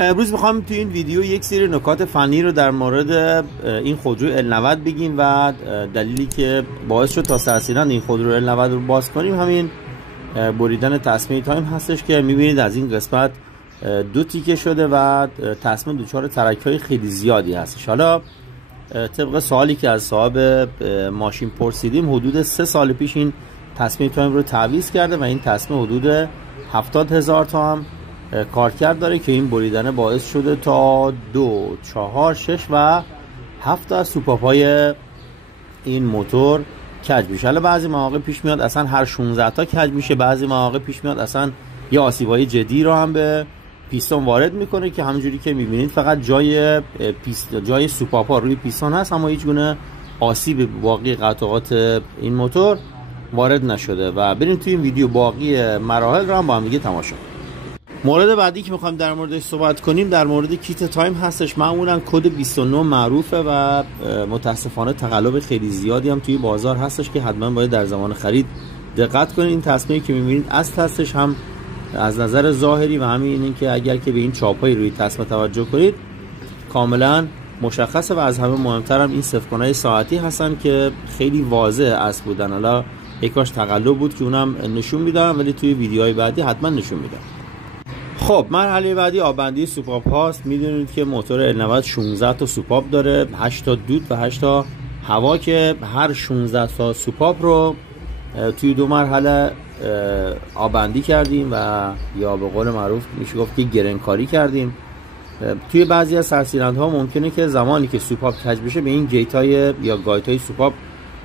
امروز میخوام تو این ویدیو یک سری نکات فنی رو در مورد این خودرو L90 بگیم و دلیلی که باعث شد تا سرسیلند این خودرو L90 رو باز کنیم همین بریدن تسمه تایم هستش که میبینید از این قسمت دو تیکه شده و تسمه دچار ترک‌های خیلی زیادی هستش. حالا طبق سوالی که از صاحب ماشین پرسیدیم حدود 3 سال پیش این تسمه تایم رو تعویض کرده و این تسمه حدود 70,000 تا هم کارکرد داره که این بریدن باعث شده تا 2 4 6 و 7 تا سوپاپای این موتور کج میشه. حالا بعضی مواقع پیش میاد اصلا هر 16 تا کج میشه، بعضی مواقع پیش میاد اصلا یه آسیبای جدی رو هم به پیستون وارد میکنه که همونجوری که میبینید فقط جای سوپاپا روی پیستون هست اما هیچ گونه آسیب باقی قطعات این موتور وارد نشده. و بریم توی این ویدیو باقی مراحل رو هم با هم دیگه تماشا کنیم. مورد بعدی که میخوایم در موردش صحبت کنیم در مورد کیت تایم هستش. معمولا کد 29 معروفه و متاسفانه تقلب خیلی زیادی هم توی بازار هستش که حتما باید در زمان خرید دقت کنید. این تسمه‌ای که میبینید اصل هستش، هم از نظر ظاهری و همین این که اگر که به این چاپ‌های روی تسمه توجه کنید کاملا مشخصه و از همه مهمتر هم این صفرکنای ساعتی هستن که خیلی واضح اصل بودن. حالا یکاش تقلب بود که اونم نشون میدم ولی توی ویدیوهای بعدی حتما نشون میدم. خب مرحله بعدی آببندی سوپاپ هاست. میدونید که موتور L90 16 تا سوپاپ داره، 8 تا دود و 8 تا هوا که هر 16 تا سوپاپ رو توی 2 مرحله آببندی کردیم و یا به قول معروف میشه گفت که گرنکاری کردیم. توی بعضی از سرسیلندها ممکنه که زمانی که سوپاپ کج بشه به این گیت‌های یا گایت‌های سوپاپ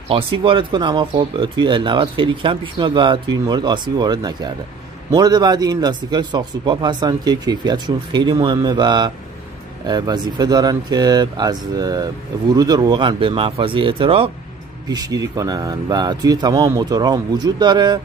آسیب وارد کنه، اما خب توی L90 خیلی کم پیش میاد و توی این مورد آسیبی وارد نکرده. مورد بعدی این لاستیک‌های ساخت سوپاپ هستن که کیفیتشون خیلی مهمه و وظیفه دارن که از ورود روغن به محفظه احتراق پیشگیری کنن و توی تمام موتورها هم وجود داره.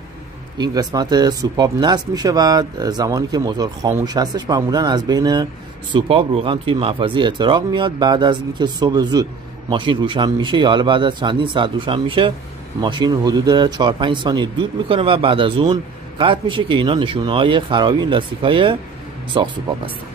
این قسمت سوپاپ نصب میشه و زمانی که موتور خاموش هستش معمولا از بین سوپاپ روغن توی محفظه احتراق میاد. بعد از اینکه صبح زود ماشین روشن میشه یا حالا بعد از چندین ساعت روشن میشه ماشین حدود 4-5 ثانیه دود میکنه و بعد از اون قطع میشه که اینا نشونه‌های خرابی این لاستیک‌های ساخت سوپاپ هستن.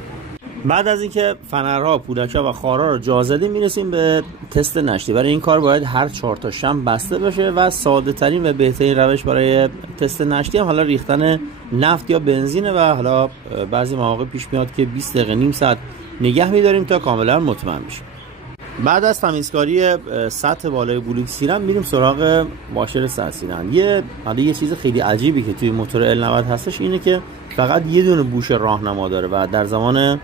بعد از اینکه فنرها، پولک‌ها و خارها رو جا زدیم میرسیم به تست نشتی. برای این کار باید هر 4 تا شم بسته بشه و ساده ترین و بهترین روش برای تست نشتی هم حالا ریختن نفت یا بنزینه و حالا بعضی مواقع پیش میاد که 20 دقیقه نیم ساعت نگه می‌داریم تا کاملا مطمئن بشیم. بعد از تمیزکاری سطح بالای بلوک سیلندر میریم سراغ واشر سرسیلندر. یه چیز خیلی عجیبی که توی موتور L90 هستش اینه که فقط یه دونه بوش راهنما داره و در زمان